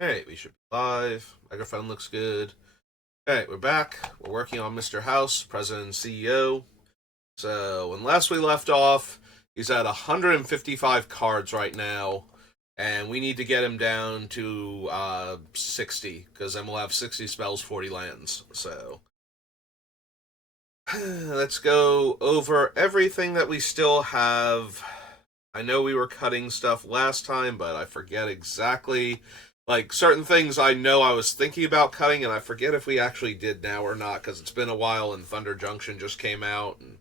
Hey, we should be live. Microphone looks good. Hey, we're back. We're working on Mr. House, President and CEO. So, when last we left off, he's at 155 cards right now, and we need to get him down to 60, because then we'll have 60 spells, 40 lands. So, let's go over everything that we still have. I know we were cutting stuff last time, but I forget exactly. Like, certain things I know I was thinking about cutting, and I forget if we actually did now or not, because it's been a while and Thunder Junction just came out. And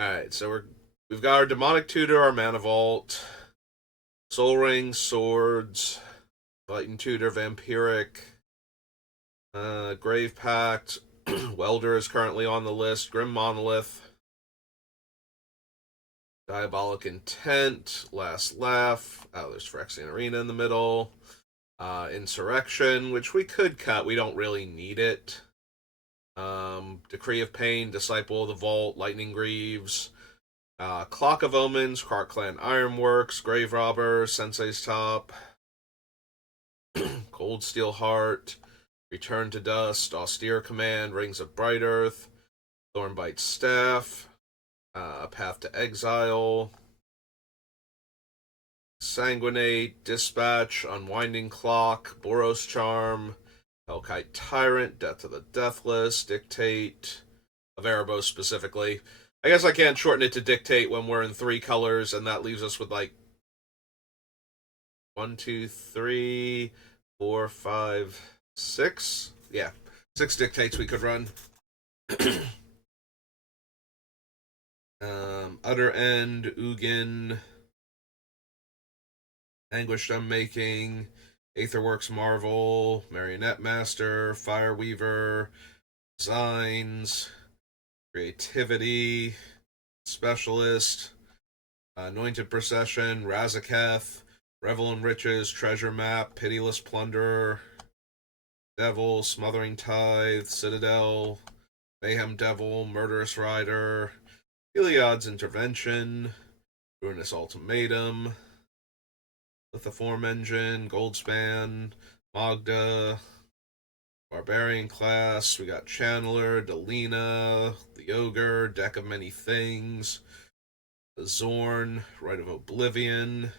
alright, so we've got our Demonic Tutor, our Mana Vault, Soul Ring, Swords, Titan Tutor, Vampiric, Grave Pact, Welder is currently on the list, Grim Monolith, Diabolic Intent, Last Laugh. Oh, there's Phyrexian Arena in the middle. Insurrection, which we could cut. We don't really need it. Decree of Pain, Disciple of the Vault, Lightning Greaves, Clock of Omens, Clark Clan Ironworks, Grave Robber, Sensei's Top, Cold Steel Heart, Return to Dust, Austere Command, Rings of Bright Earth, Thornbite Staff, Path to Exile, Sanguinate, Dispatch, Unwinding Clock, Boros Charm, Hellkite Tyrant, Death to the Deathless, Dictate, Averibos specifically. I guess I can't shorten it to Dictate when we're in three colors, and that leaves us with like 1, 2, 3, 4, 5, 6. Yeah, 6 Dictates we could run. Utter End, Ugin, Anguished Unmaking, Aetherworks Marvel, Marionette Master, Fireweaver, Designs, Creativity, Specialist, Anointed Procession, Razaketh, Revel in Riches, Treasure Map, Pitiless Plunderer, Devil, Smothering Tithe, Citadel, Mayhem Devil, Murderous Rider, Heliod's Intervention, Ruinous Ultimatum, Lithoform Engine, Goldspan, Magda, Barbarian class. We got Channeler, Delina, the Ogre, Deck of Many Things, the Zorn, Rite of Oblivion,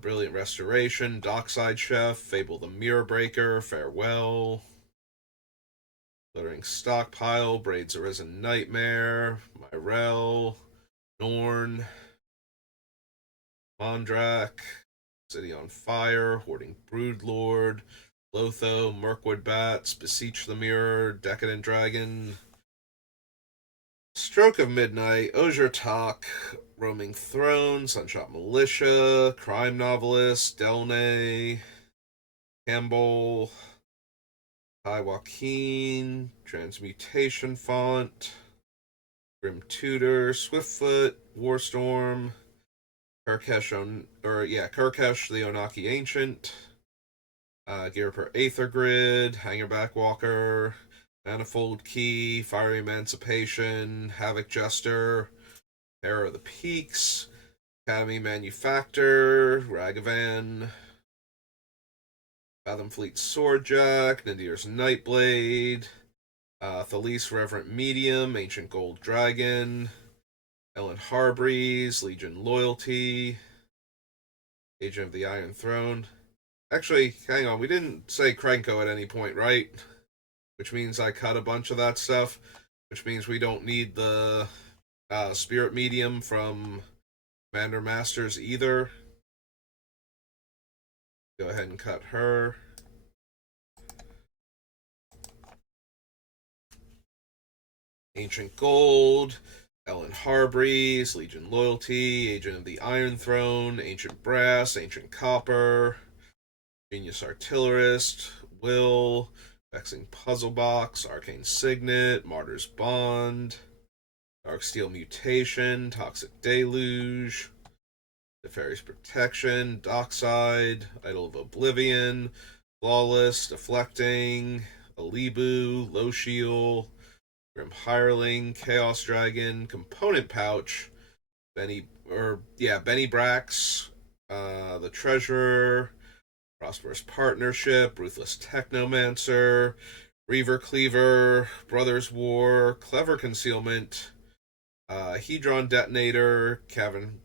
Brilliant Restoration, Dockside Chef, Fable the Mirror Breaker, Farewell, Glittering Stockpile, Braids Arisen Nightmare, Myrel, Norn, Mondrak, City on Fire, Hoarding Broodlord, Lotho, Mirkwood Bats, Beseech the Mirror, Decadent Dragon, Stroke of Midnight, Osier Talk, Roaming Throne, Sunshot Militia, Crime Novelist, Delnay, Campbell, Ty Joaquin, Transmutation Font, Grim Tutor, Swiftfoot, Warstorm, Kirkesh the Onaki Ancient, Gear per Aether Grid, Hangerback Walker, Manifold Key, Fiery Emancipation, Havoc Jester, Terror of the Peaks, Academy Manufactor, Ragavan, Fathomfleet Swordjack, Nadir's Nightblade, Thalise Reverent Medium, Ancient Gold Dragon, Ellen Harbreeze, Legion Loyalty, Agent of the Iron Throne. Actually, hang on, we didn't say Krenko at any point, right? Which means I cut a bunch of that stuff, which means we don't need the Spirit Medium from Commander Masters either. Go ahead and cut her. Ancient Gold, Ellen Harbreeze, Legion Loyalty, Agent of the Iron Throne, Ancient Brass, Ancient Copper, Genius Artillerist, Will, Vexing Puzzle Box, Arcane Signet, Martyr's Bond, Darksteel Mutation, Toxic Deluge, Nefarious Protection, Dockside, Idol of Oblivion, Flawless, Deflecting, Alibu, Low Shield, Grim Hireling, Chaos Dragon, Component Pouch, Benny Brax, the Treasurer, Prosperous Partnership, Ruthless Technomancer, Reaver Cleaver, Brothers War, Clever Concealment, Hedron Detonator, Cavern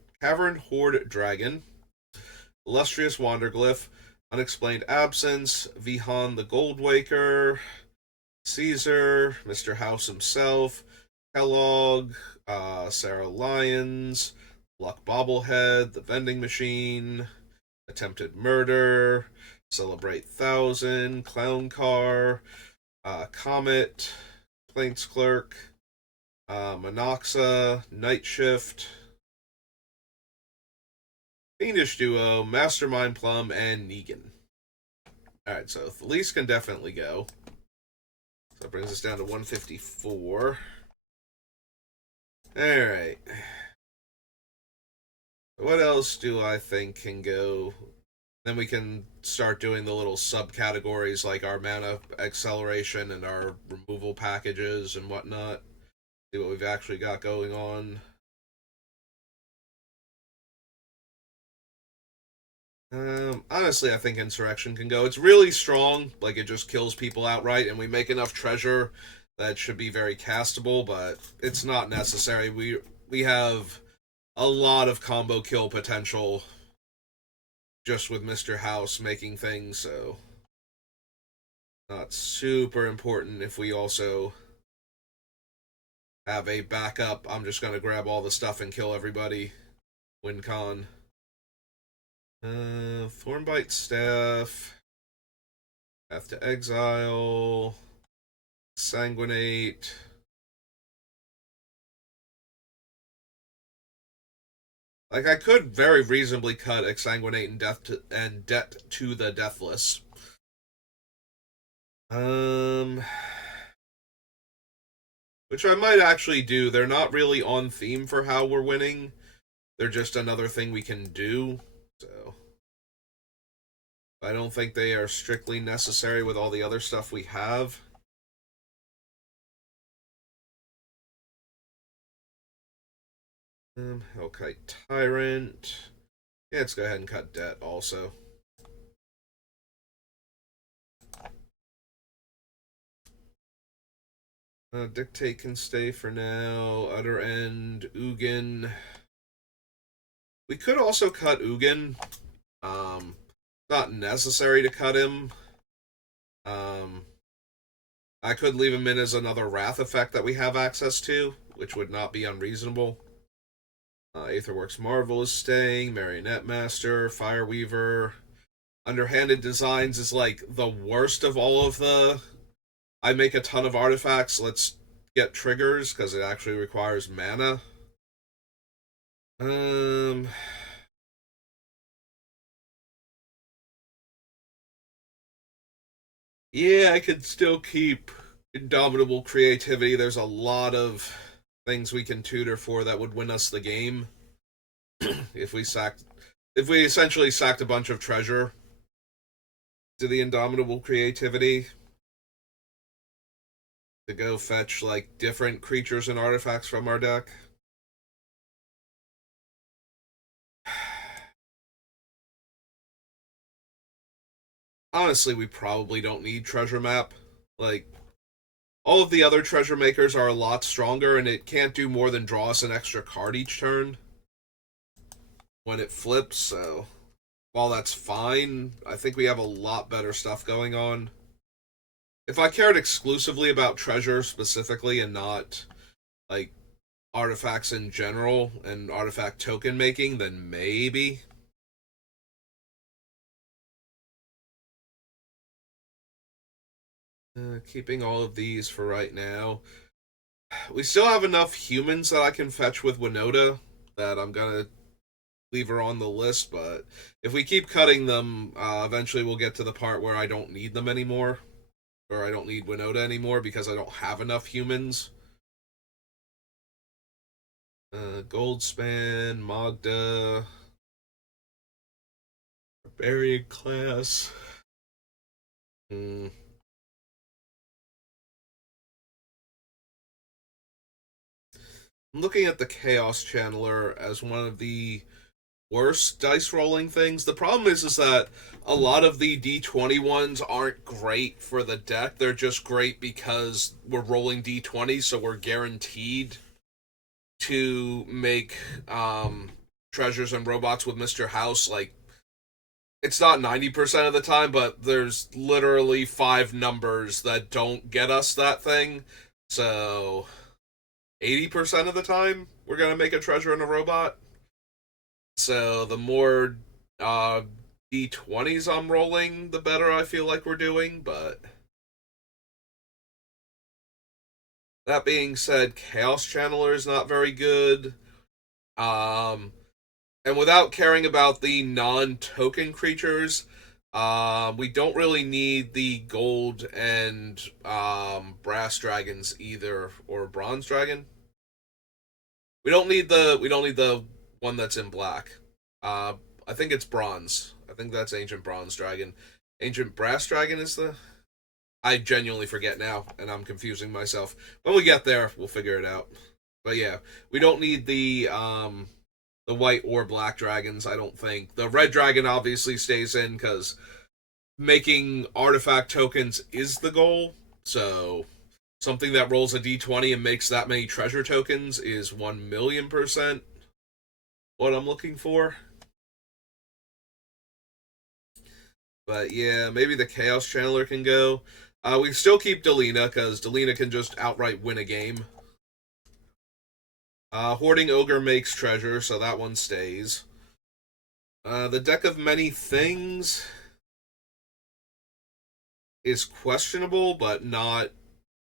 Horde Dragon, Illustrious Wanderglyph, Unexplained Absence, Vihan the Goldwaker, Caesar, Mr. House himself, Kellogg, Sarah Lyons, Luck Bobblehead, The Vending Machine, Attempted Murder, Celebrate Thousand, Clown Car, Comet, Plains Clerk, Monoxa, Night Shift, Fiendish Duo, Mastermind Plum, and Negan. Alright, so Thalise can definitely go. So that brings us down to 154. Alright. What else do I think can go? Then we can start doing the little subcategories like our mana acceleration and our removal packages and whatnot. See what we've actually got going on. Honestly, I think Insurrection can go. It's really strong, like it just kills people outright, and we make enough treasure that should be very castable, but it's not necessary. We have a lot of combo kill potential just with Mr. House making things, so not super important if we also have a backup. I'm just gonna grab all the stuff and kill everybody. Win con. Thornbite Staff. Path to Exile. Sanguinate. Like, I could very reasonably cut Exsanguinate and Debt to the Deathless. Which I might actually do. They're not really on theme for how we're winning. They're just another thing we can do. So I don't think they are strictly necessary with all the other stuff we have. Hellkite Tyrant. Yeah, let's go ahead and cut Debt also. Dictate can stay for now. Utter End, Ugin. We could also cut Ugin. Not necessary to cut him. I could leave him in as another Wrath effect that we have access to, which would not be unreasonable. Aetherworks Marvel is staying. Marionette Master, Fireweaver. Underhanded Designs is like the worst of all of the I make a ton of artifacts, let's get triggers, because it actually requires mana. Yeah, I could still keep Indomitable Creativity. There's a lot of things we can tutor for that would win us the game. if we essentially sacked a bunch of treasure to the Indomitable Creativity to go fetch like different creatures and artifacts from our deck. Honestly, we probably don't need Treasure Map. Like, all of the other treasure makers are a lot stronger, and it can't do more than draw us an extra card each turn when it flips, so while that's fine, I think we have a lot better stuff going on. If I cared exclusively about treasure specifically and not, like, artifacts in general and artifact token making, then maybe. Keeping all of these for right now. We still have enough humans that I can fetch with Winota that I'm gonna leave her on the list, but if we keep cutting them, eventually we'll get to the part where I don't need them anymore. Or I don't need Winota anymore because I don't have enough humans. Goldspan, Magda, Barbarian class. I'm looking at the Chaos Channeler as one of the worse dice rolling things. The problem is that a lot of the D20 ones aren't great for the deck. They're just great because we're rolling D20, so we're guaranteed to make treasures and robots with Mr. House. Like, it's not 90% of the time, but there's literally 5 numbers that don't get us that thing. So 80% of the time, we're going to make a treasure and a robot. So the more D20s I'm rolling, the better I feel like we're doing. But that being said, Chaos Channeler is not very good. And without caring about the non-token creatures, we don't really need the gold and brass dragons either, or bronze dragon. We don't need the one that's in black. I think it's bronze. I think that's ancient bronze dragon. Ancient brass dragon is the. I genuinely forget now, and I'm confusing myself. When we get there, we'll figure it out. But yeah, we don't need the white or black dragons, I don't think. The red dragon obviously stays in because making artifact tokens is the goal. So something that rolls a d20 and makes that many treasure tokens is 1,000,000% what I'm looking for. But yeah, maybe the Chaos Channeler can go. We still keep Delina because Delina can just outright win a game. Hoarding Ogre makes treasure, so that one stays. The Deck of Many Things is questionable, but not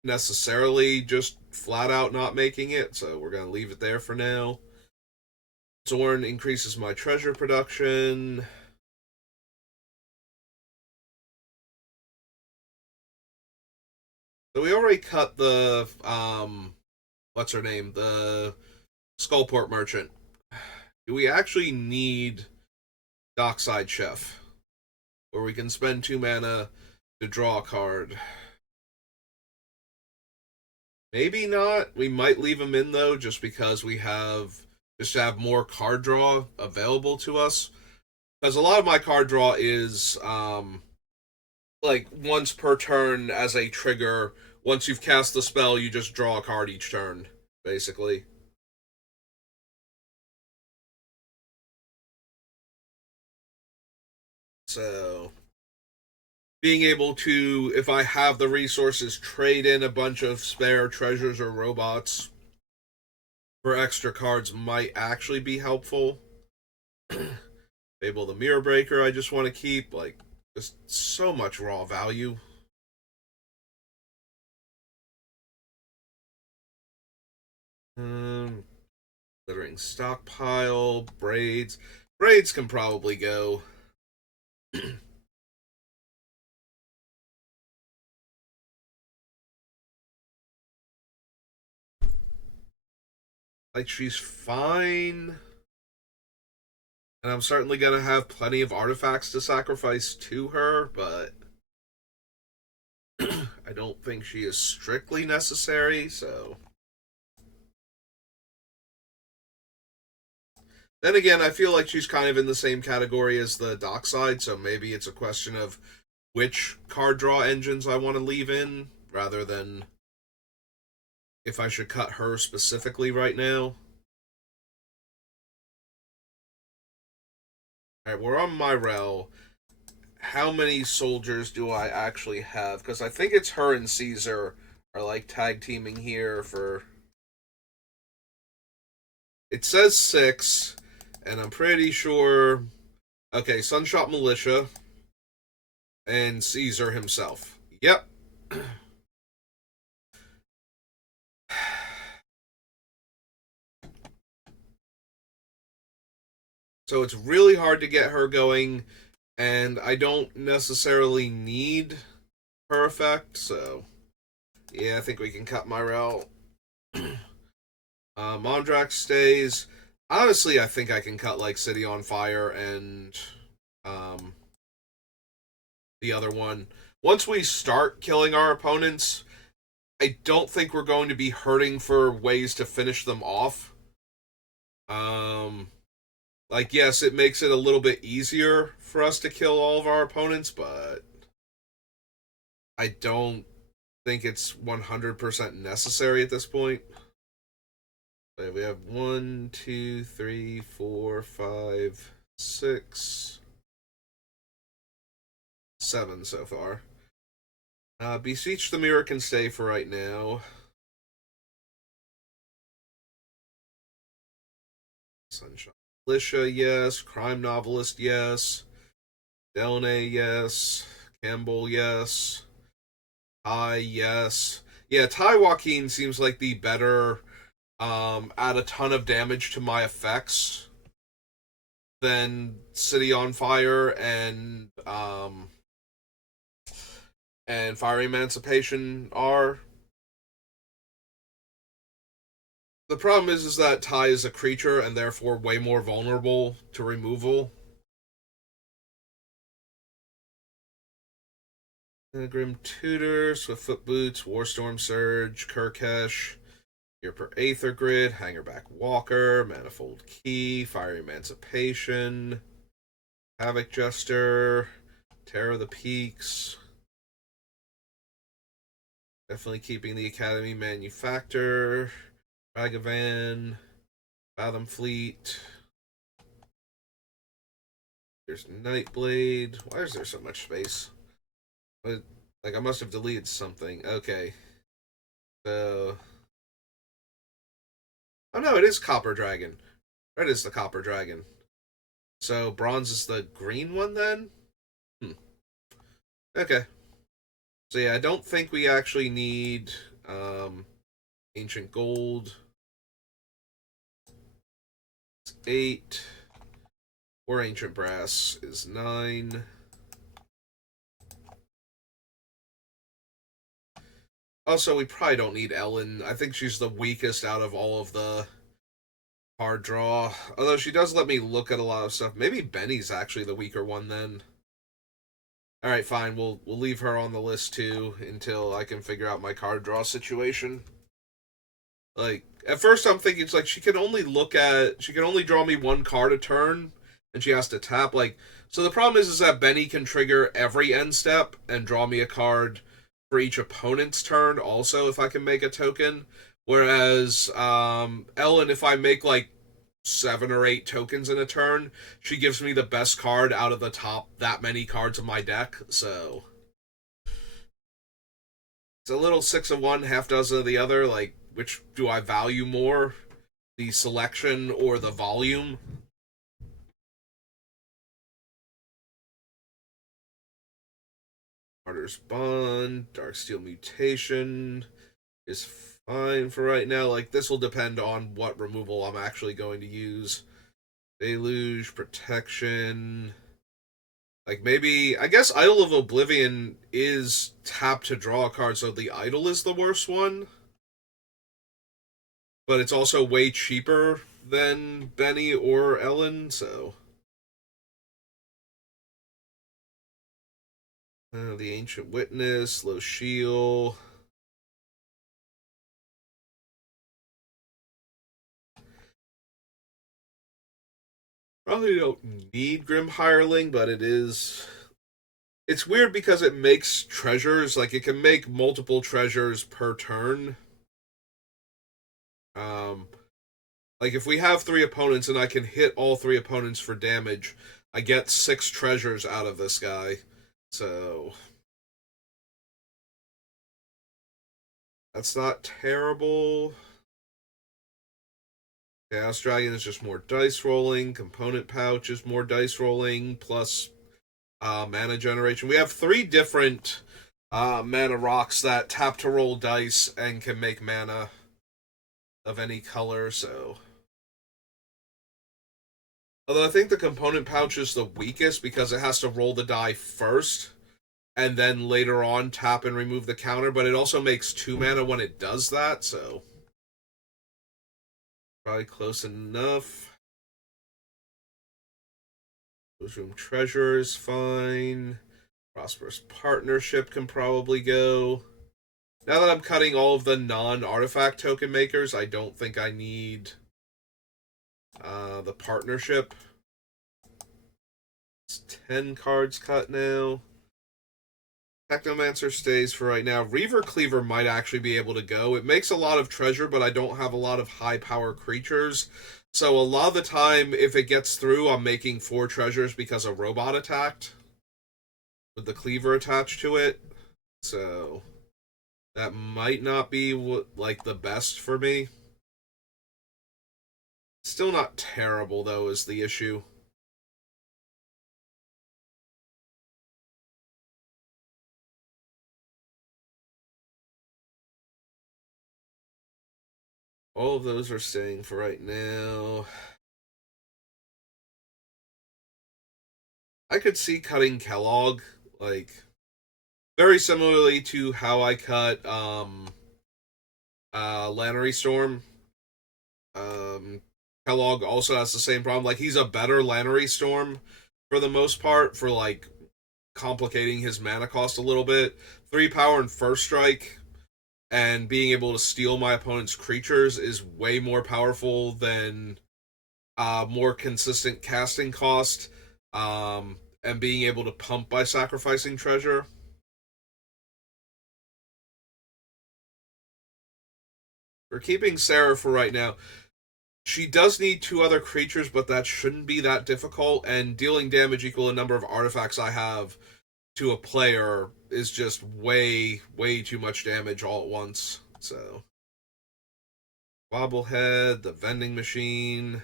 necessarily just flat out not making it, so we're going to leave it there for now. Zorn increases my treasure production. So we already cut the, what's her name? The Skullport Merchant. Do we actually need Dockside Chef? Where we can spend 2 mana to draw a card. Maybe not. We might leave him in though, just because we have more card draw available to us. Because a lot of my card draw is like once per turn as a trigger. Once you've cast the spell, you just draw a card each turn, basically. So being able to, if I have the resources, trade in a bunch of spare treasures or robots for extra cards might actually be helpful. Fable the Mirror Breaker I just want to keep. Like, just so much raw value. Glittering Stockpile, Braids. Braids can probably go. Like, she's fine. And I'm certainly going to have plenty of artifacts to sacrifice to her, but I don't think she is strictly necessary, so. Then again, I feel like she's kind of in the same category as the Dockside, so maybe it's a question of which card draw engines I want to leave in, rather than if I should cut her specifically right now. Alright, we're on Myrel. How many soldiers do I actually have? Because I think it's her and Caesar are like tag teaming here for. It says 6, and I'm pretty sure. Okay, Sunshot Militia and Caesar himself. Yep. So it's really hard to get her going, and I don't necessarily need her effect, so yeah, I think we can cut Myrel. Mondrax stays. Honestly, I think I can cut like City on Fire and the other one. Once we start killing our opponents, I don't think we're going to be hurting for ways to finish them off. Like, yes, it makes it a little bit easier for us to kill all of our opponents, but I don't think it's 100% necessary at this point. Okay, we have 1, 2, 3, 4, 5, 6, 7 so far. Beseech the Mirror can stay for right now. Sunshine Militia, yes. Crime Novelist, yes. Delnay, yes. Campbell, yes. Ty, yes. Yeah, Ty Joaquin seems like the better add a ton of damage to my effects than City on Fire and Fire Emancipation are. The problem is that Ty is a creature and therefore way more vulnerable to removal. Grim Tutor, Swiftfoot Boots, Warstorm Surge, Kirkesh, Here per Aether Grid, Hangerback Walker, Manifold Key, Fire Emancipation, Havoc Jester, Terror of the Peaks. Definitely keeping the Academy Manufactor, Ragavan, Fathom Fleet. There's Nightblade. Why is there so much space? Like, I must have deleted something. Okay. So. Oh no, it is Copper Dragon. Red is the Copper Dragon. So bronze is the green one then? Okay. So yeah, I don't think we actually need ancient gold. It's 8. Or ancient brass is 9. Also, we probably don't need Ellen. I think she's the weakest out of all of the hard draw. Although she does let me look at a lot of stuff. Maybe Benny's actually the weaker one then. All right, fine. We'll leave her on the list too until I can figure out my card draw situation. Like at first, I'm thinking it's like she can only draw me one card a turn, and she has to tap. Like so, the problem is that Benny can trigger every end step and draw me a card for each opponent's turn. Also, if I can make a token, whereas Ellen, if I make like 7 or 8 tokens in a turn, she gives me the best card out of the top that many cards of my deck. So it's a little 6 of one, half dozen of the other. Like, which do I value more? The selection or the volume? Martyr's Bond, Darksteel Mutation is fine for right now. Like, this will depend on what removal I'm actually going to use. Deluge, Protection. Like, maybe, I guess Idol of Oblivion is tap to draw a card, so the Idol is the worst one. But it's also way cheaper than Benny or Ellen, so. The Ancient Witness, Lochiel. Probably don't need Grim Hireling, but it is. It's weird because it makes treasures, like it can make multiple treasures per turn. Um, like if we have 3 opponents and I can hit all 3 opponents for damage, I get 6 treasures out of this guy. So that's not terrible. Chaos Dragon is just more dice rolling. Component Pouch is more dice rolling, plus mana generation. We have 3 different mana rocks that tap to roll dice and can make mana of any color, so. Although I think the Component Pouch is the weakest because it has to roll the die first and then later on tap and remove the counter, but it also makes 2 mana when it does that, so. Probably close enough. Room Treasure is fine. Prosperous Partnership can probably go. Now that I'm cutting all of the non-artifact token makers, I don't think I need the partnership. That's 10 cards cut now. Technomancer stays for right now. Reaver Cleaver might actually be able to go. It makes a lot of treasure, but I don't have a lot of high power creatures. So a lot of the time, if it gets through, I'm making 4 treasures because a robot attacked with the cleaver attached to it. So that might not be like the best for me. Still not terrible though is the issue. All of those are staying for right now. I could see cutting Kellogg, like very similarly to how I cut Lannery Storm. Um Kellogg also has the same problem. Like he's a better Lannery Storm for the most part for like complicating his mana cost a little bit. 3 power and first strike and being able to steal my opponent's creatures is way more powerful than more consistent casting cost, and being able to pump by sacrificing treasure. We're keeping Sarah for right now. She does need 2 other creatures, but that shouldn't be that difficult, and dealing damage equal a number of artifacts I have to a player is just way, way too much damage all at once. So, Bobblehead, the vending machine.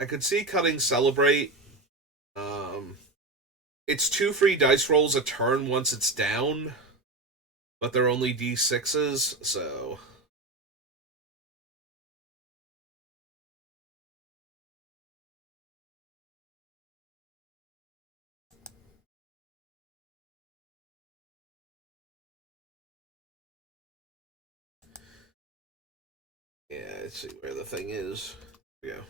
I could see cutting Celebrate. Um, it's 2 free dice rolls a turn once it's down, but they're only d6s, so. Yeah, let's see where the thing is. Here we go.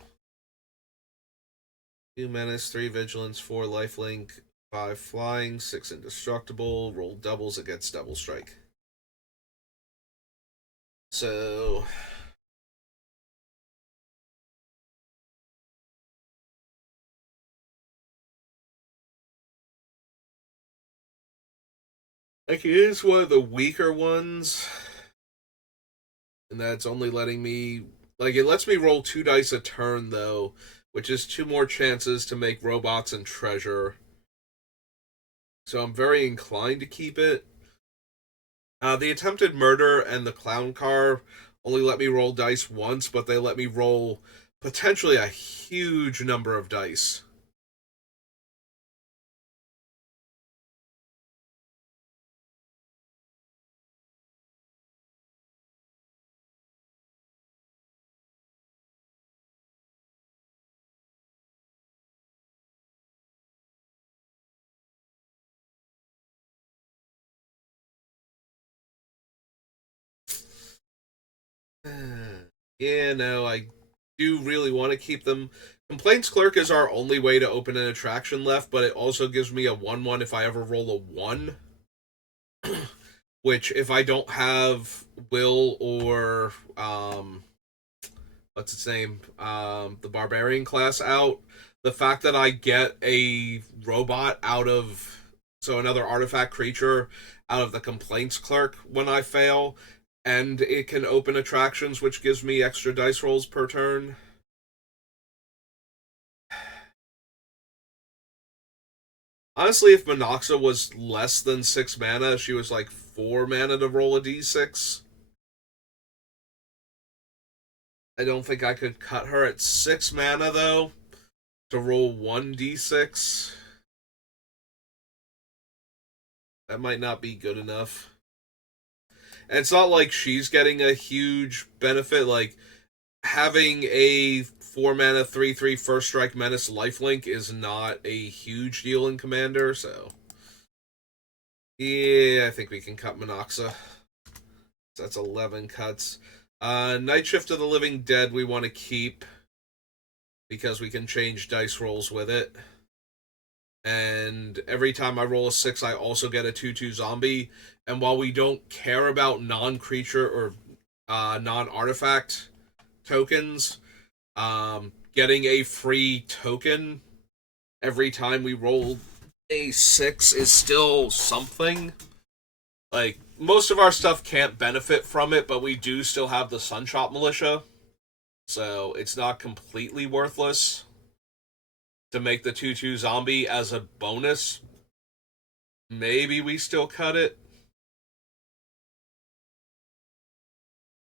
2 menace, 3 vigilance, 4 lifelink, 5 flying, 6 indestructible. Roll doubles against double strike. So. Like, it is one of the weaker ones. And that's only letting me. Like, it lets me roll 2 dice a turn, though, which is 2 more chances to make robots and treasure. So I'm very inclined to keep it. The attempted murder and the clown car only let me roll dice once, but they let me roll potentially a huge number of dice. Yeah, no, I do really want to keep them. Complaints Clerk is our only way to open an attraction left, but it also gives me a 1/1 if I ever roll a 1. Which, if I don't have Will or what's its name, the Barbarian class out, the fact that I get a robot out of, so another artifact creature out of the Complaints Clerk when I fail, and it can open attractions, which gives me extra dice rolls per turn. Honestly, if Monoxa was less than 6 mana, she was like 4 mana to roll a d6. I don't think I could cut her at 6 mana, though, to roll 1d6. That might not be good enough. And it's not like she's getting a huge benefit. Like, having a 4 mana 3/3 first strike menace lifelink is not a huge deal in Commander, so. Yeah, I think we can cut Monoxa. So that's 11 cuts. Night Shift of the Living Dead we want to keep because we can change dice rolls with it. And every time I roll a 6, I also get a 2/2 zombie. And while we don't care about non-creature or non-artifact tokens, getting a free token every time we roll a 6 is still something. Like, most of our stuff can't benefit from it, but we do still have the Sunshot Militia, so it's not completely worthless to make the 2/2 zombie as a bonus. Maybe we still cut it.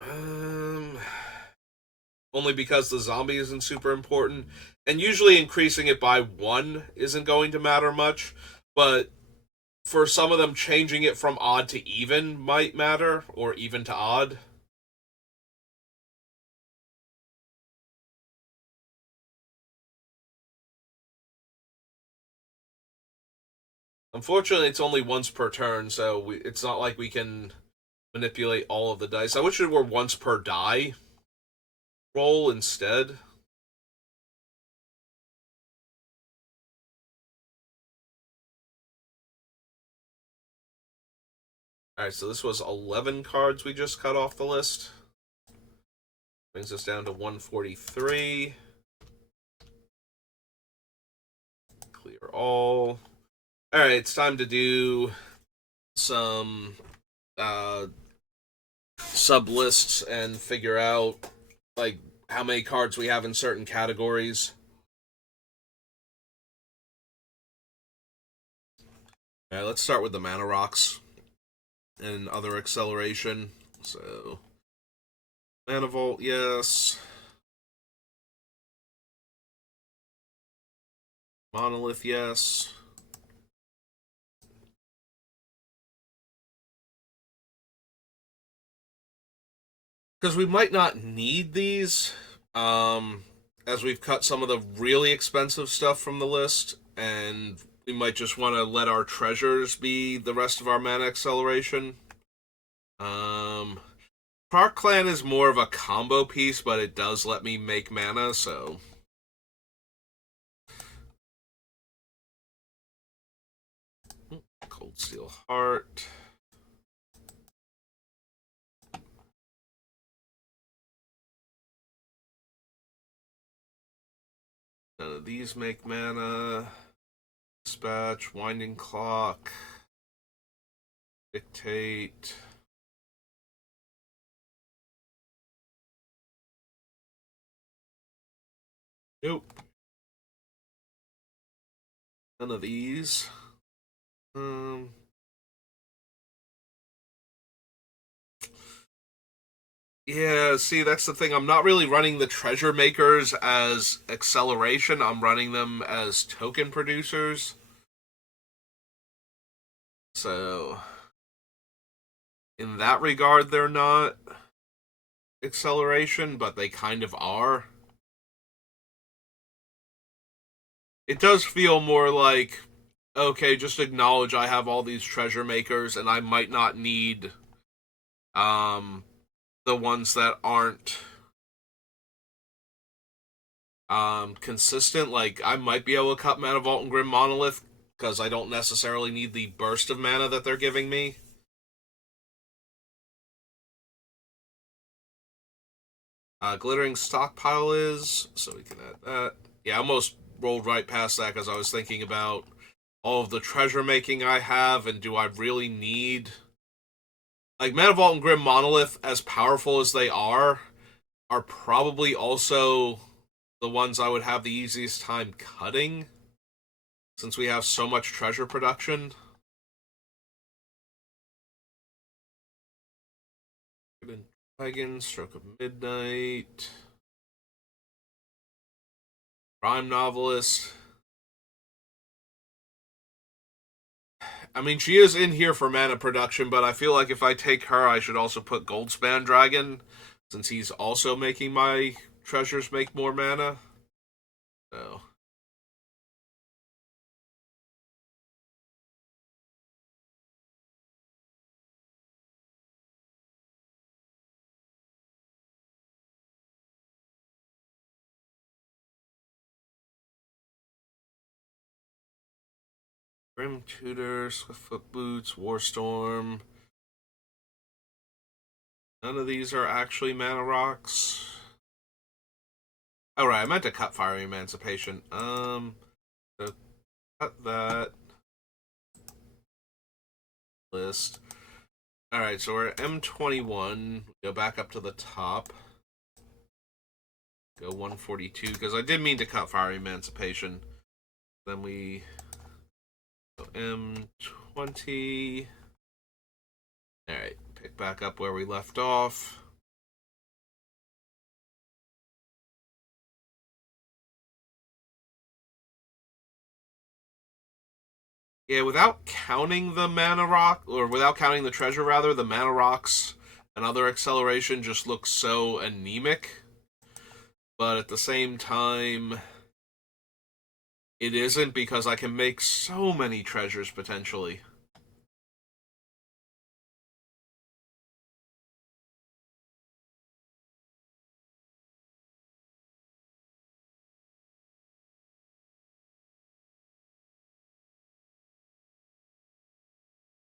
Um, Only because the zombie isn't super important, and usually increasing it by 1 isn't going to matter much, but for some of them, changing it from odd to even might matter, or even to odd. Unfortunately, it's only once per turn, so it's not like we can manipulate all of the dice. I wish it were once per die roll instead. Alright, so this was 11 cards we just cut off the list. Brings us down to 143. Clear all. Alright, it's time to do some sub lists and figure out like how many cards we have in certain categories. Alright, let's start with the Mana Rocks and other acceleration. So, Mana Vault, yes. Monolith, yes. Because we might not need these, as we've cut some of the really expensive stuff from the list, and we might just want to let our treasures be the rest of our mana acceleration. Park Clan is more of a combo piece, but it does let me make mana, so. Cold Steel Heart. None of these make mana. Dispatch, Winding Clock, Dictate. Nope. None of these. Yeah, see, that's the thing. I'm not really running the treasure makers as acceleration. I'm running them as token producers. So, in that regard, they're not acceleration, but they kind of are. It does feel more like, okay, just acknowledge I have all these treasure makers and I might not need um the ones that aren't consistent. Like, I might be able to cut Mana Vault and Grim Monolith because I don't necessarily need the burst of mana that they're giving me. Glittering Stockpile is, so we can add that. Yeah, I almost rolled right past that because I was thinking about all of the treasure making I have, and do I really need. Like, Mana Vault and Grim Monolith, as powerful as they are probably also the ones I would have the easiest time cutting, since we have so much treasure production. Dragon, Stroke of Midnight, Prime Novelist. I mean, she is in here for mana production, but I feel like if I take her, I should also put Goldspan Dragon, since he's also making my treasures make more mana. So. Grim Tutor, Swiftfoot Boots, Warstorm. None of these are actually mana rocks. Oh, right, I meant to cut Fiery Emancipation. So cut that list. Alright, so we're at M21. Go back up to the top. Go 142, because I did mean to cut Fiery Emancipation. Then we go M20. Alright, pick back up where we left off. Yeah, without counting the mana rock, or without counting the treasure, rather, the mana rocks and other acceleration just looks so anemic. But at the same time, it isn't, because I can make so many treasures potentially.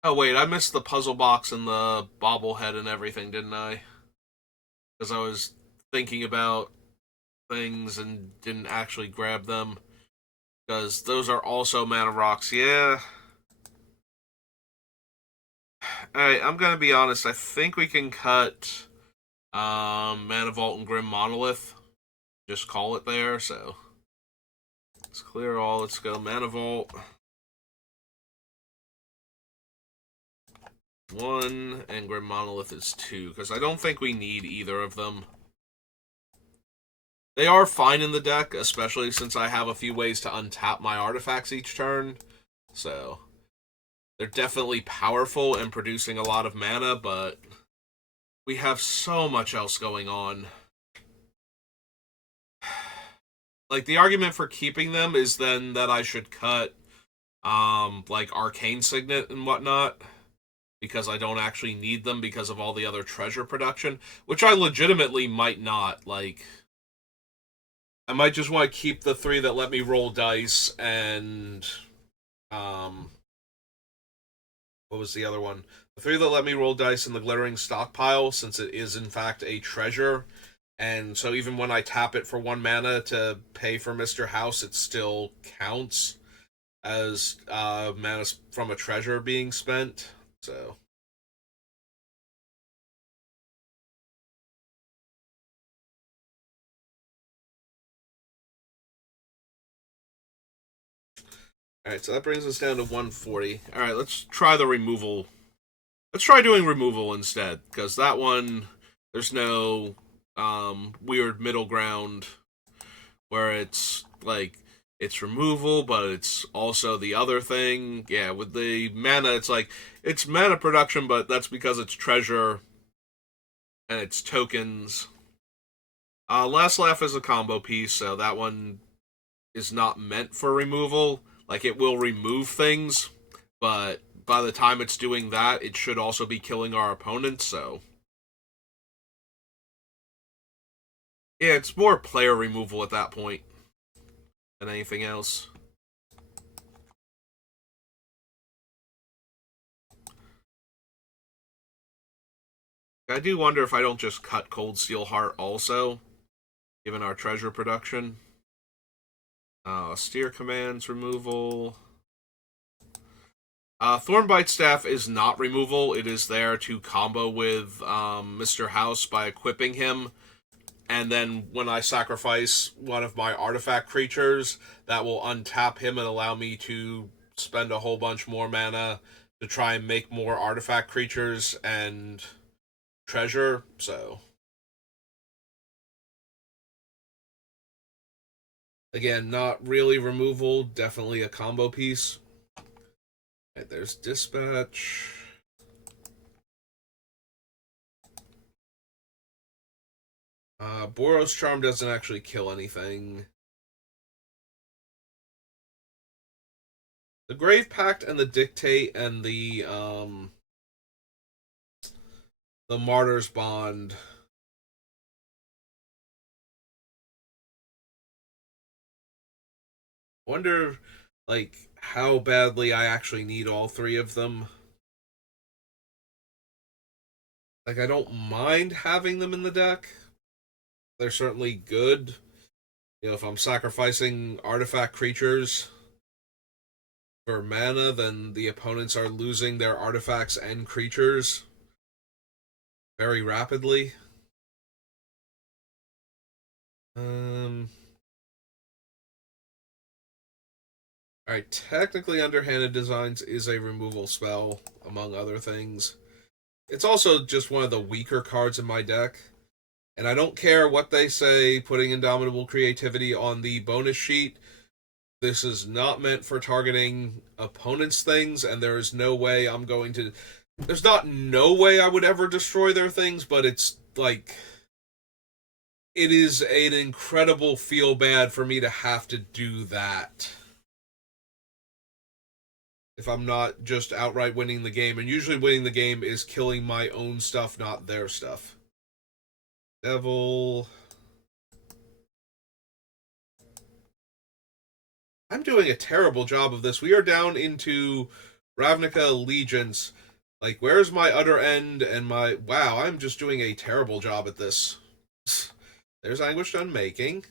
Oh wait, I missed the puzzle box and the bobblehead and everything, didn't I? Because I was thinking about things and didn't actually grab them. Because those are also mana rocks. Yeah. Alright, I'm gonna be honest. I think we can cut Mana Vault and Grim Monolith. Just call it there, so let's clear all. Let's go Mana Vault. 1 and Grim Monolith is 2, because I don't think we need either of them. They are fine in the deck, especially since I have a few ways to untap my artifacts each turn. So they're definitely powerful and producing a lot of mana, but we have so much else going on. Like, the argument for keeping them is then that I should cut like Arcane Signet and whatnot, because I don't actually need them because of all the other treasure production, which I legitimately might not. Like, I might just want to keep the 3 that let me roll dice, and what was the other one? The 3 that let me roll dice in the Glittering Stockpile, since it is in fact a treasure. And so even when I tap it for 1 mana to pay for Mr. House, it still counts as mana from a treasure being spent. So alright, so that brings us down to 140. Alright, let's try the removal. Let's try doing removal instead, because that one, there's no weird middle ground where it's like it's removal, but it's also the other thing. Yeah, with the mana, it's like it's mana production, but that's because it's treasure and it's tokens. Last Laugh is a combo piece, so that one is not meant for removal. Like, it will remove things, but by the time it's doing that, it should also be killing our opponents, so. Yeah, it's more player removal at that point than anything else. I do wonder if I don't just cut Cold Steel Heart also, given our treasure production. Steer commands removal. Thornbite Staff is not removal. It is there to combo with Mr. House by equipping him. And then when I sacrifice one of my artifact creatures, that will untap him and allow me to spend a whole bunch more mana to try and make more artifact creatures and treasure. So, again, not really removal, definitely a combo piece. Right, there's Dispatch. Boros Charm doesn't actually kill anything. The Grave Pact and the Dictate and the Martyr's Bond. Wonder, like, how badly I actually need all 3 of them. Like, I don't mind having them in the deck. They're certainly good, If I'm sacrificing artifact creatures for mana, then the opponents are losing their artifacts and creatures very rapidly. Um. Alright, technically Underhanded Designs is a removal spell, among other things. It's also just one of the weaker cards in my deck. And I don't care what they say, putting Indomitable Creativity on the bonus sheet. This is not meant for targeting opponents' things, and there is no way I'm going to. There's not no way I would ever destroy their things, but it's like. It is an incredible feel bad for me to have to do that if I'm not just outright winning the game. And usually winning the game is killing my own stuff, not their stuff. Devil. I'm doing a terrible job of this. We are down into Ravnica Allegiance. Like, where's my utter end and my. Wow, I'm just doing a terrible job at this. There's Anguished Unmaking.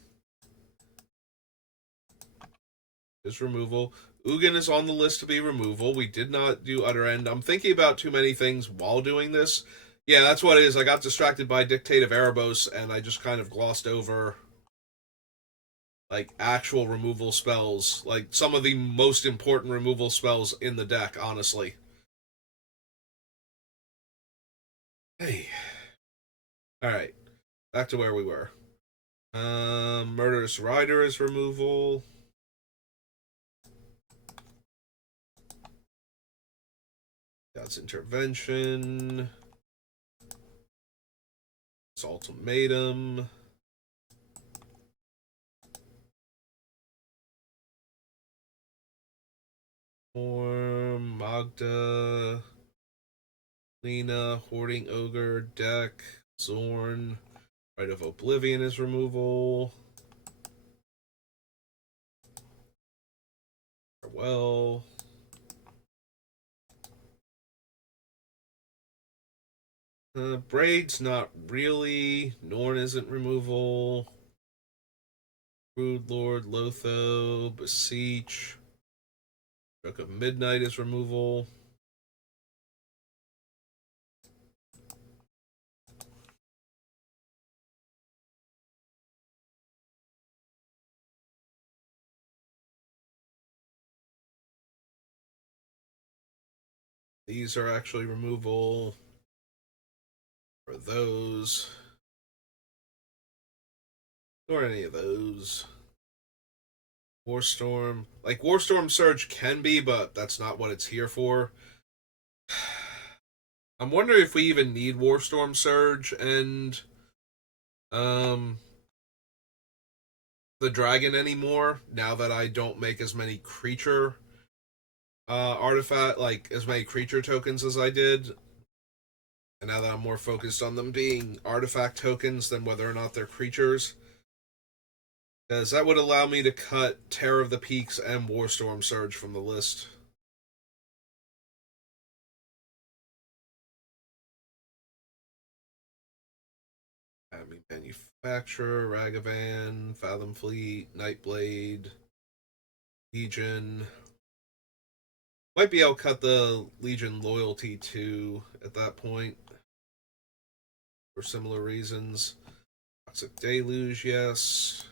Is removal. Ugin is on the list to be removal. We did not do utter end. I'm thinking about too many things while doing this. Yeah, that's what it is. I got distracted by Dictate of Erebos, and I just kind of glossed over like actual removal spells, like some of the most important removal spells in the deck, honestly. Hey. Alright. Back to where we were. Murderous Rider is removal. God's Intervention. It's Ultimatum. Magda, Lena, Hoarding Ogre, Deck, Zorn, Rite of Oblivion is removal. Farewell. Braid's not really. Norn isn't removal. Brood Lord, Lotho, Beseech. Book of Midnight is removal. These are actually removal for those. Or any of those. Warstorm. Like, Warstorm Surge can be, but that's not what it's here for. I'm wondering if we even need Warstorm Surge and um the dragon anymore now that I don't make as many creature artifact like as many creature tokens as I did. And now that I'm more focused on them being artifact tokens than whether or not they're creatures. Because that would allow me to cut Terror of the Peaks and Warstorm Surge from the list. I mean, Manufacturer, Ragavan, Fathom Fleet, Nightblade, Legion. Might be able to cut the Legion loyalty too at that point. For similar reasons. Toxic Deluge, yes.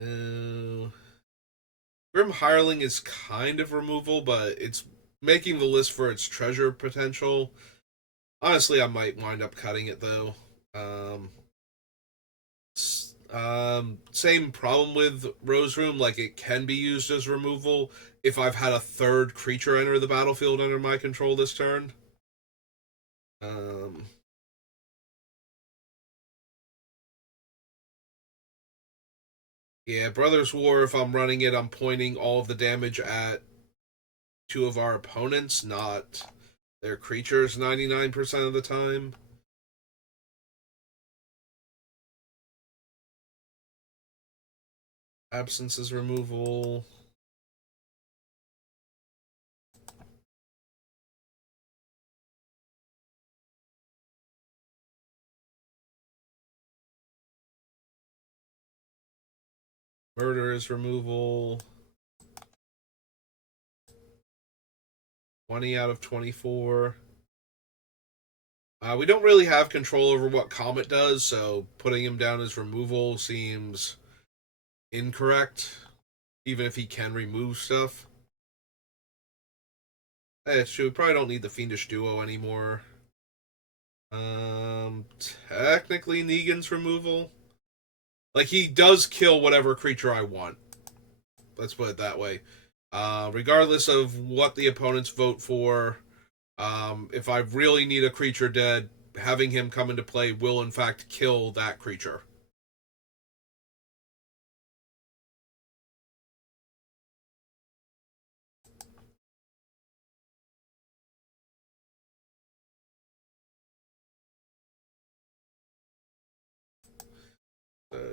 Grim Hireling is kind of removal, but it's making the list for its treasure potential. Honestly, I might wind up cutting it though. Same problem with Rose Room. Like, it can be used as removal if I've had a third creature enter the battlefield under my control this turn. Um, yeah, Brothers War. If I'm running it, I'm pointing all of the damage at two of our opponents, not their creatures 99% of the time. Absences removal. Murderous removal. 20 out of 24. We don't really have control over what Comet does, so putting him down as removal seems incorrect, even if he can remove stuff. It's true, we probably don't need the Fiendish Duo anymore. Technically Negan's removal. Like, he does kill whatever creature I want. Let's put it that way. Regardless of what the opponents vote for, if I really need a creature dead, having him come into play will in fact kill that creature.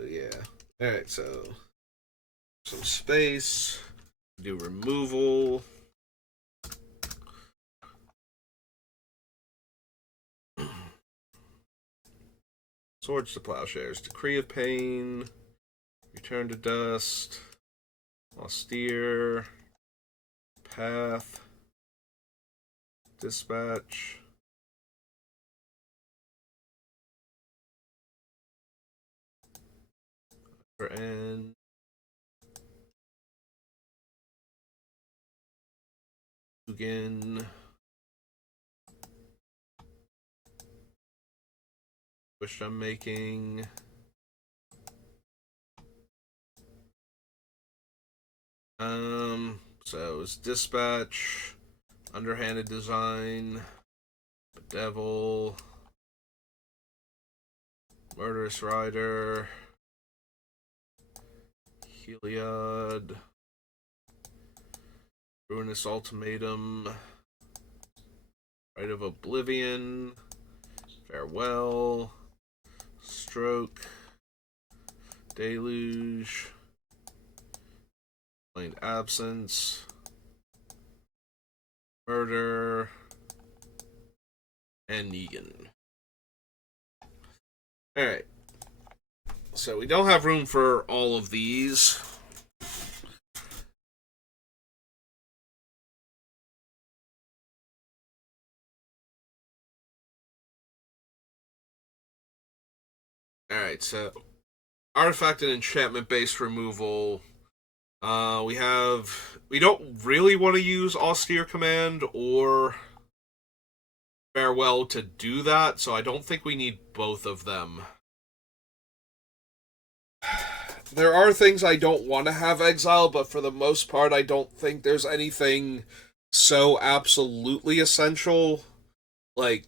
Yeah. Alright, so some space. Do removal. Swords to Plowshares. Decree of Pain. Return to Dust. Austere. Path. Dispatch. For end. Again. Wish I'm making. So it's Dispatch, Underhanded Design, Bedevil, Murderous Rider, Heliod, Ruinous Ultimatum, Rite of Oblivion, Farewell, Stroke, Deluge, Explained Absence, Murder, and Negan. Alright. So we don't have room for all of these. Alright, so artifact and enchantment based removal. We don't really want to use Austere Command or Farewell to do that, so I don't think we need both of them. There are things I don't want to have exiled, but for the most part, I don't think there's anything so absolutely essential. Like,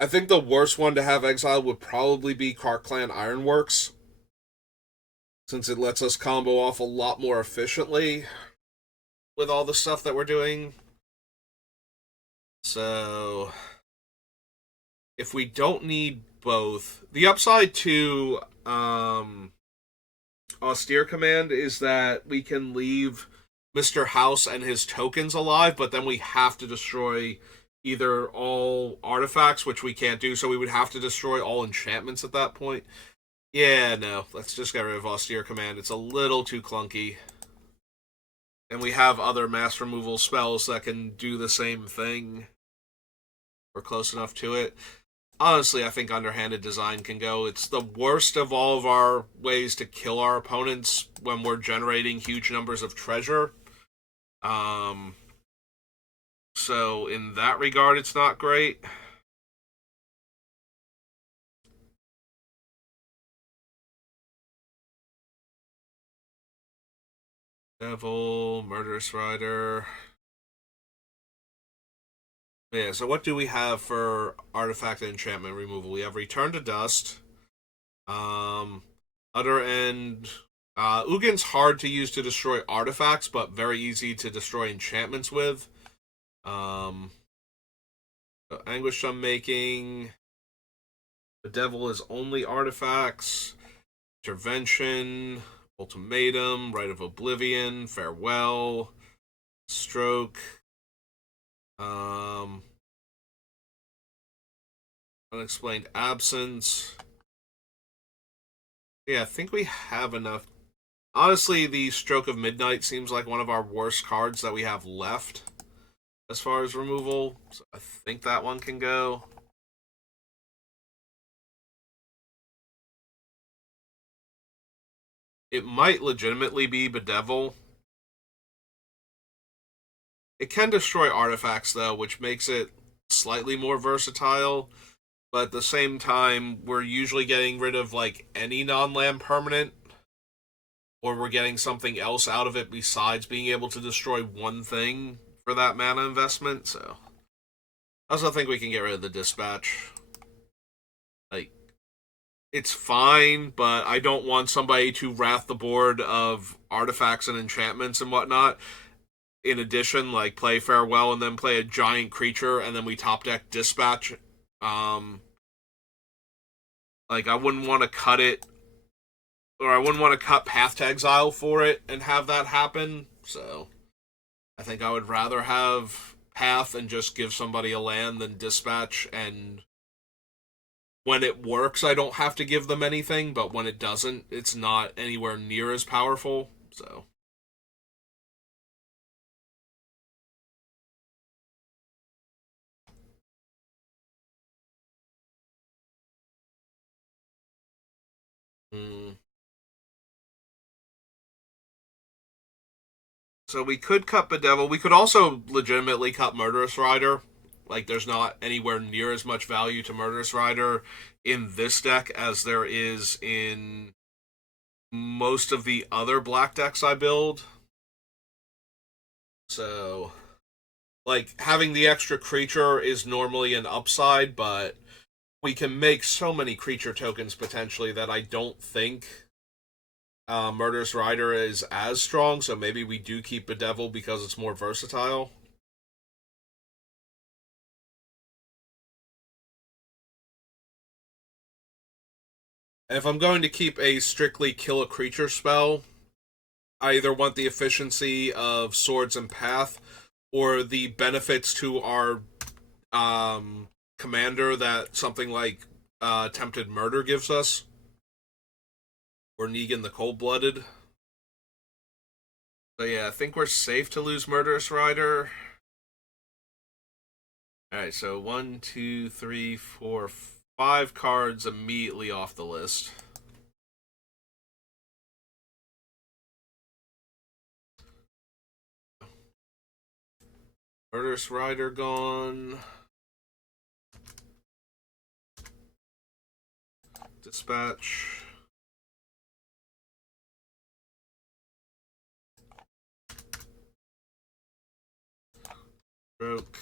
I think the worst one to have exiled would probably be Clan Ironworks, since it lets us combo off a lot more efficiently with all the stuff that we're doing. So, if we don't need both, the upside to Austere Command is that we can leave Mr. House and his tokens alive, but then we have to destroy either all artifacts, which we can't do, so we would have to destroy all enchantments at that point. Yeah, no, let's just get rid of Austere Command. It's a little too clunky. And we have other mass removal spells that can do the same thing. We're close enough to it. Honestly, I think Underhanded Design can go. It's the worst of all of our ways to kill our opponents when we're generating huge numbers of treasure. So in that regard, it's not great. Devil, Murderous Rider. Yeah, so what do we have for artifact and enchantment removal? We have Return to Dust. Utter End. Ugin's hard to use to destroy artifacts, but very easy to destroy enchantments with. Anguish Unmaking. The Devil is only artifacts. Intervention. Ultimatum. Rite of Oblivion. Farewell. Stroke. Unexplained Absence. Yeah, I think we have enough Honestly, the Stroke of Midnight seems like one of our worst cards that we have left as far as removal. So I think that one can go. It might legitimately be Bedevil. It can destroy artifacts, though, which makes it slightly more versatile. But at the same time, we're usually getting rid of, like, any non-land permanent, or we're getting something else out of it besides being able to destroy one thing for that mana investment, so I also think we can get rid of the dispatch. Like, it's fine, but I don't want somebody to wrath the board of artifacts and enchantments and whatnot. In addition, like, play Farewell and then play a giant creature and then we top deck Dispatch. Like, I wouldn't want to cut it, or I wouldn't want to cut Path to Exile for it and have that happen, so I think I would rather have Path and just give somebody a land than Dispatch, and when it works, I don't have to give them anything, but when it doesn't, it's not anywhere near as powerful, so. Hmm. So we could cut Bedevil. We could also legitimately cut Murderous Rider. Like, there's not anywhere near as much value to Murderous Rider in this deck as there is in most of the other black decks I build. So, like, having the extra creature is normally an upside, but we can make so many creature tokens potentially that I don't think Murderous Rider is as strong, so maybe we do keep Bedevil because it's more versatile. And if I'm going to keep a strictly kill a creature spell, I either want the efficiency of Swords and Path or the benefits to our commander that something like Tempted Murder gives us, or Negan the Cold Blooded. So yeah, I think we're safe to lose Murderous Rider. Alright, so 1, 2, 3, 4, 5 cards immediately off the list. Murderous Rider gone. Dispatch. Broke.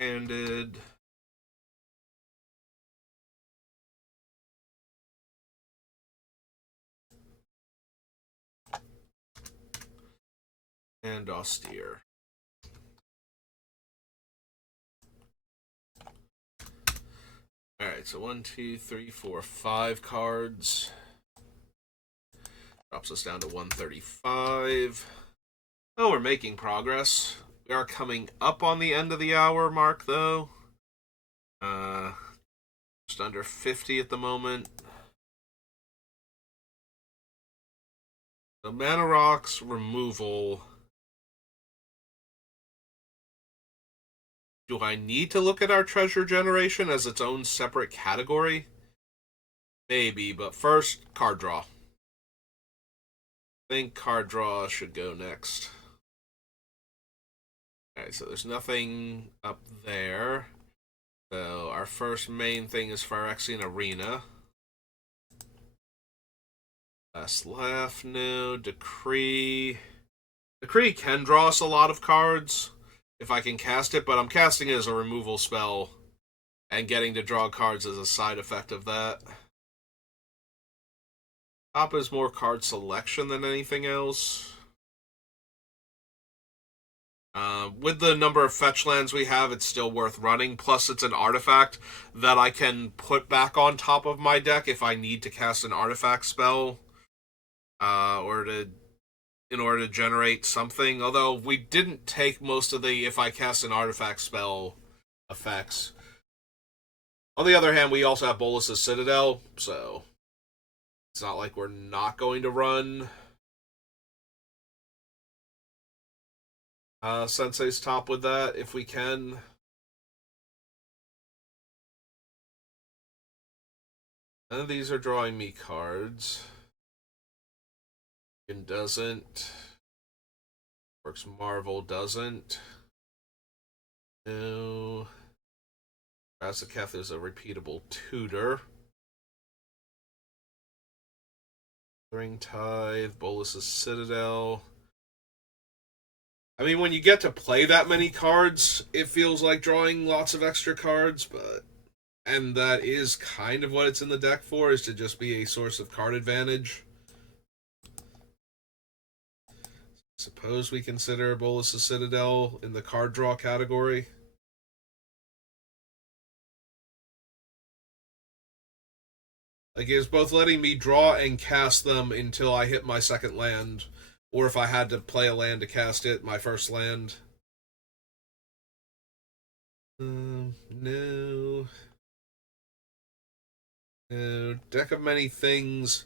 Underhanded. And Austere. Alright, so 1, 2, 3, 4, 5 cards. Drops us down to 135. Oh, we're making progress. We are coming up on the end of the hour mark, though. Just under 50 at the moment. The Mana Rocks removal. Do I need to look at our treasure generation as its own separate category? Maybe, but first, card draw. I think card draw should go next. Alright, so there's nothing up there. So our first main thing is Phyrexian Arena. Last left, no. Decree. Decree can draw us a lot of cards if I can cast it, but I'm casting it as a removal spell and getting to draw cards as a side effect of that. Top is more card selection than anything else. With the number of fetch lands we have, it's still worth running. Plus, it's an artifact that I can put back on top of my deck if I need to cast an artifact spell, or to in order to generate something. Although we didn't take most of the if I cast an artifact spell effects. On the other hand, we also have Bolus's Citadel, so it's not like we're not going to run Sensei's Top with that if we can. None of these are drawing me cards. It doesn't. Works Marvel doesn't. No. Razaketh is a repeatable tutor. Ring Tithe, Bolus's Citadel. I mean, when you get to play that many cards, it feels like drawing lots of extra cards, but. And that is kind of what it's in the deck for, is to just be a source of card advantage. Suppose we consider Bolus's Citadel in the card draw category. Like, it's both letting me draw and cast them until I hit my second land, or if I had to play a land to cast it, my first land. No. No. Deck of Many Things.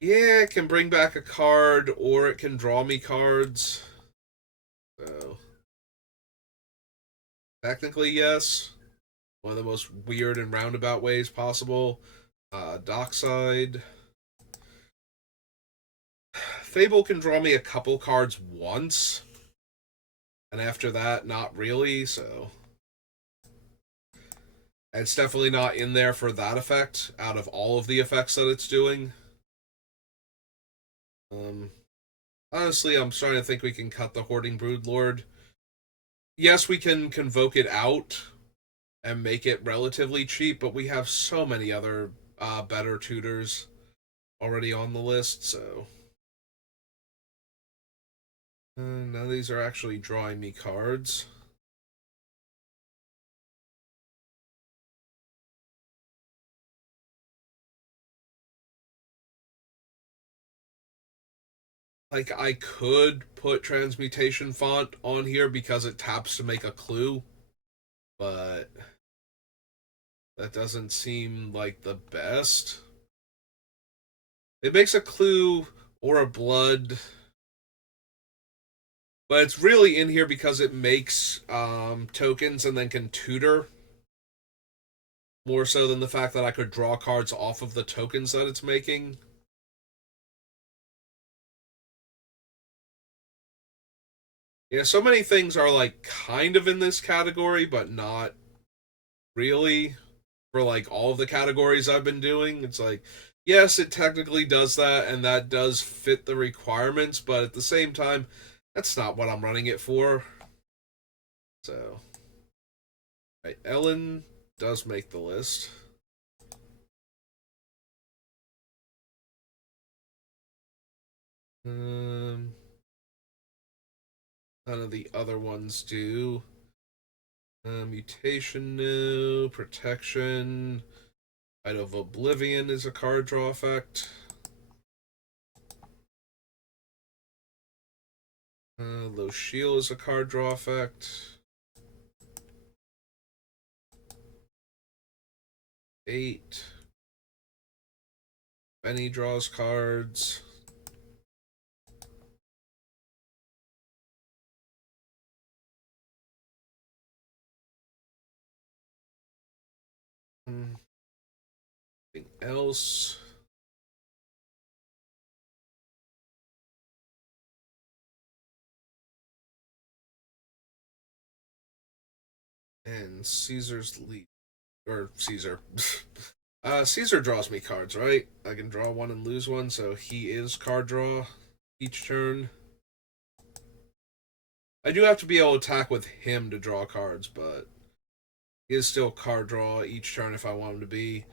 Yeah, it can bring back a card, or it can draw me cards. So. Technically, yes. One of the most weird and roundabout ways possible. Dockside. Fable can draw me a couple cards once. And after that, not really, so. It's definitely not in there for that effect, out of all of the effects that it's doing. Honestly, I'm starting to think we can cut the Hoarding Broodlord. Yes, we can convoke it out and make it relatively cheap, but we have so many other better tutors already on the list, so. None of these are actually drawing me cards. Like, I could put Transmutation Font on here because it taps to make a clue, but that doesn't seem like the best. It makes a clue or a blood, but it's really in here because it makes tokens and then can tutor, more so than the fact that I could draw cards off of the tokens that it's making. Yeah, so many things are like kind of in this category, but not really for like all of the categories I've been doing. It's like, yes, it technically does that, and that does fit the requirements, but at the same time, that's not what I'm running it for. So, right, Ellen does make the list. None of the other ones do. Mutation, no. Protection. Light of Oblivion is a card draw effect. Low Shield is a card draw effect. 8. Benny draws cards. Anything else? And Caesar's lead. Or Caesar. Caesar draws me cards, right? I can draw one and lose one, so he is card draw each turn. I do have to be able to attack with him to draw cards, but he is still card draw each turn if I want him to be.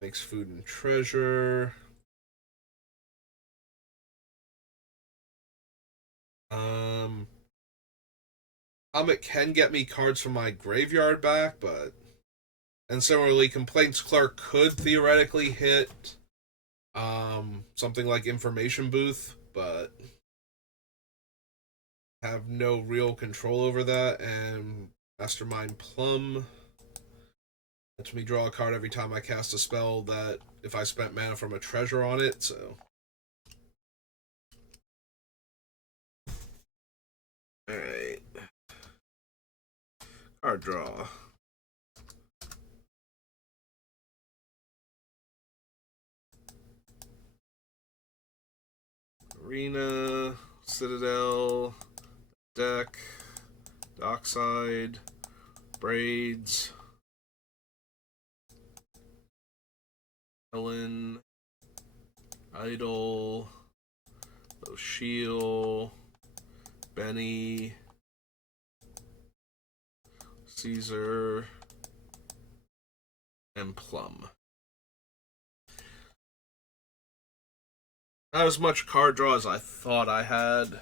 Makes food and treasure. Helmet can get me cards from my graveyard back, but. And similarly, Complaints Clerk could theoretically hit something like Information Booth, but have no real control over that. And Mastermind Plum. Lets me draw a card every time I cast a spell that if I spent mana from a treasure on it, so. Alright. Card draw. Arena, Citadel, deck, Dockside, Braids, Ellen, Idol, O'Shiel, Benny, Caesar, and Plum. Not as much card draw as I thought I had.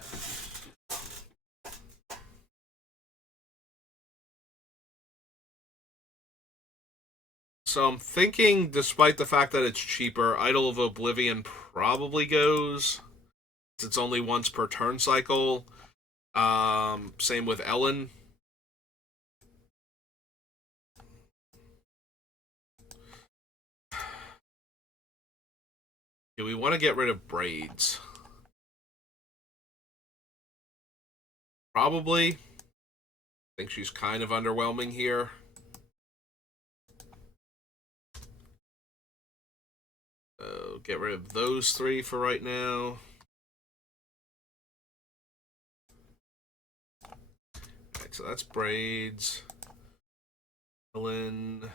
So I'm thinking, despite the fact that it's cheaper, Idol of Oblivion probably goes. It's only once per turn cycle. Same with Ellen. Do we want to get rid of Braids? Probably. I think she's kind of underwhelming here. Get rid of those three for right now. Alright, so that's Braids. Ellen.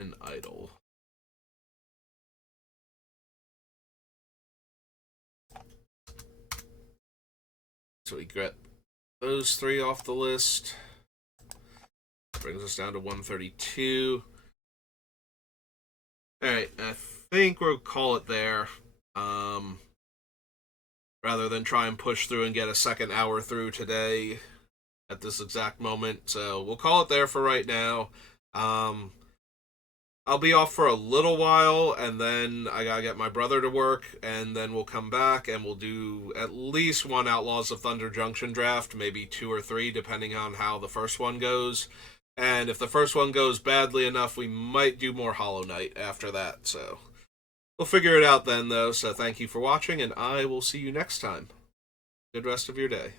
And Idol. So we get those three off the list. Brings us down to 132. Alright, I think we'll call it there. Rather than try and push through and get a second hour through today at this exact moment. So we'll call it there for right now. I'll be off for a little while, and then I gotta get my brother to work, and then we'll come back, and we'll do at least one Outlaws of Thunder Junction draft, maybe 2 or 3, depending on how the first one goes. And if the first one goes badly enough, we might do more Hollow Knight after that, so. We'll figure it out then, though, so thank you for watching, and I will see you next time. Good rest of your day.